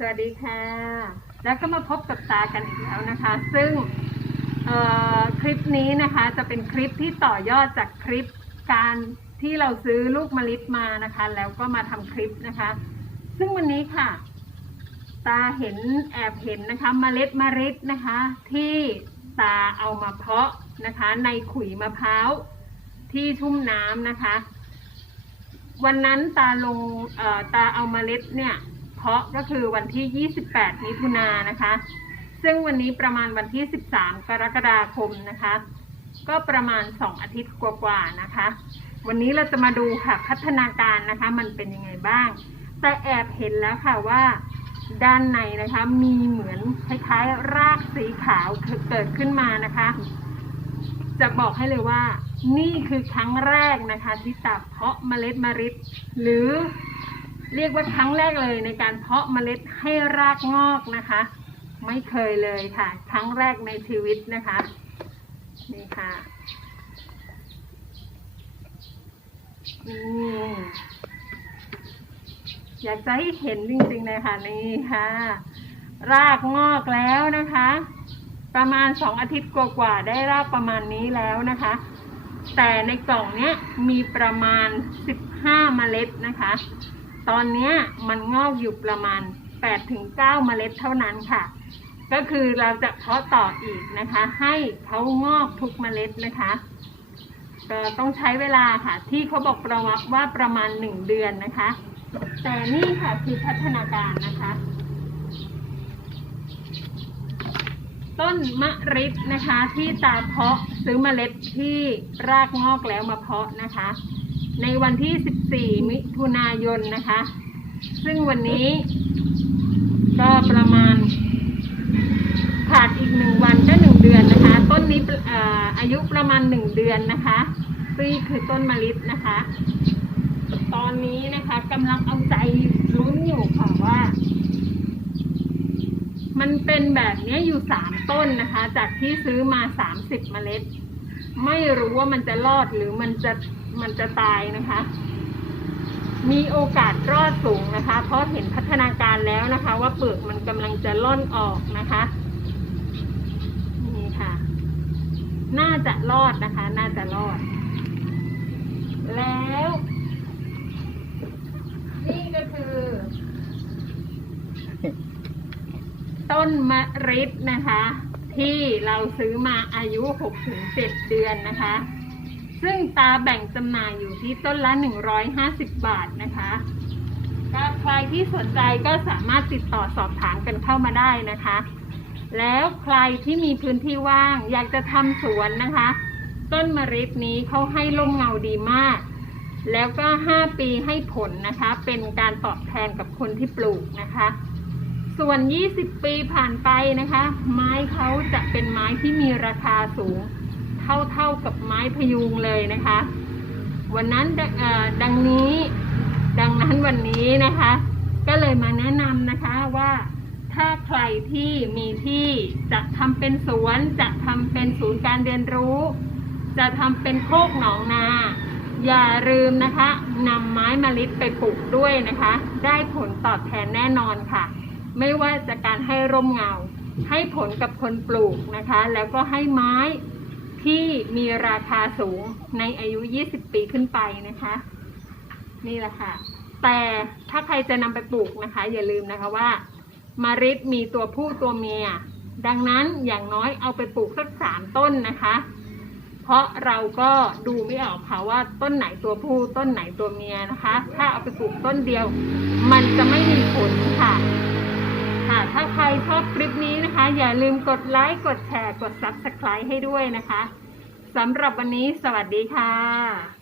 สวัสดีค่ะ แล้วก็มาพบกับตากันอีกแล้วนะคะ ซึ่งคลิปนี้นะคะจะเป็นคลิปที่ต่อยอดจากคลิปการที่เราซื้อลูกมะลิมานะคะ แล้วก็มาทำคลิปนะคะ ซึ่งวันนี้ค่ะ ตาเห็นแอบเห็นนะคะเมล็ดมะริดนะคะ ที่ตาเอามาเพาะนะคะ ในขุยมะพร้าวที่ชุ่มน้ำนะคะ วันนั้นตาลงตาเอาเมล็ดเนี่ยาะก็คือวันที่ 28 มิถุนายนนะคะ ซึ่งวันนี้ประมาณวันที่ 13 กรกฎาคมนะคะ ก็ประมาณ 2 อาทิตย์กว่าๆนะคะ วันนี้เราจะมาดูค่ะพัฒนาการนะคะมันเป็นยังไงบ้าง แต่แอบเห็นแล้วค่ะว่าด้านในนะคะมีเหมือนคล้ายๆ รากสีขาวเกิดขึ้นมานะคะ จะบอกให้เลยว่า นี่คือครั้งแรกนะคะ ที่ตับเพาะเมล็ดมะริดหรือ เรียกว่าครั้งแรกเลยในการเพาะเมล็ดให้รากงอกนะคะ ไม่เคยเลยค่ะ ครั้งแรกในชีวิตนะคะนี่ค่ะนี่อยากจะให้เห็นจริงๆเลยค่ะนี่ค่ะ รากงอกแล้วนะคะ ประมาณสองอาทิตย์กว่าๆได้รากประมาณนี้แล้วนะคะ แต่ในกล่องเนี้ยมีประมาณ15เมล็ดนะคะ ตอนนี้มันงอกอยู่ประมาณ 8-9เมล็ดเท่านั้นค่ะ ก็คือเราจะเพาะต่ออีกนะคะ ให้เขางอกทุกเมล็ดนะคะก็ต้องใช้เวลาค่ะ ที่เขาบอกประวัติว่าประมาณ 1 เดือนนะคะ แต่นี่ค่ะคือพัฒนาการนะคะ ต้นมะริดนะคะที่ตาเพาะซื้อเมล็ดที่รากงอกแล้วมาเพาะนะคะ ในวันที่ 14 มิถุนายนนะคะ ซึ่งวันนี้ ก็ประมาณ ขาดอีกหนึ่งวันก็หนึ่งเดือนนะคะ ต้นนี้อายุประมาณหนึ่งเดือนนะคะนี่คือต้นมะลินะคะ ตอนนี้นะคะกำลังเอาใจลุ้นอยู่ค่ะว่า มันเป็นแบบนี้อยู่สามต้นนะคะ จากที่ซื้อมาสามสิบเมล็ด ไม่รู้ว่ามันจะรอดหรือมันจะ มันจะตายนะคะ มีโอกาสรอดสูงนะคะ เพราะเห็นพัฒนาการแล้วนะคะ ว่าเปลือกมันกำลังจะล่อนออกนะคะนี่ค่ะ น่าจะรอดนะคะ น่าจะรอด แล้ว นี่ก็คือ ต้นมะริดนะคะ ที่เราซื้อมาอายุ 6-7 เดือนนะคะ ซึ่งตาแบ่งจำหน่ายอยู่ที่ต้นละ 150 บาทนะคะก็ใครที่สนใจก็สามารถติดต่อสอบถามกันเข้ามาได้นะคะ แล้วใครที่มีพื้นที่ว่างอยากจะทำสวนนะคะ ต้นมะริดนี้เขาให้ร่มเงาดีมาก แล้วก็ 5 ปีให้ผลนะคะ เป็นการตอบแทนกับคนที่ปลูกนะคะ ส่วน 20 ปีผ่านไปนะคะ ไม้เขาจะเป็นไม้ที่มีราคาสูง เท่าๆกับไม้พยุงเลยนะคะ วันนั้นด,ดังนี้ดังนั้นวันนี้นะคะ ก็เลยมาแนะนำนะคะว่าถ้าใครที่มีที่จะทำเป็นสวนจะทำเป็นศูนย์การเรียนรู้ จะทำเป็นโคกหนองนา อย่าลืมนะคะนำไม้มะลิไปปลูกด้วยนะคะ ได้ผลตอบแทนแน่นอนค่ะ ไม่ว่าจะการให้ร่มเงาให้ผลกับคนปลูกนะคะ แล้วก็ให้ไม้ ที่มีราคาสูงในอายุ 20 ปีขึ้นไปนะคะ นี่แหละค่ะ แต่ถ้าใครจะนำไปปลูกนะคะ อย่าลืมนะคะว่ามาริดมีตัวผู้ตัวเมีย ดังนั้นอย่างน้อยเอาไปปลูกสักสามต้นนะคะ เพราะเราก็ดูไม่ออกค่ะว่าต้นไหนตัวผู้ต้นไหนตัวเมียนะคะ ถ้าเอาไปปลูกต้นเดียว มันจะไม่มีผลค่ะ ค่ะ ถ้าใครชอบคลิป อย่าลืมกดไลค์กดแชร์กด Subscribe ให้ด้วยนะคะสำหรับวันนี้สวัสดีค่ะ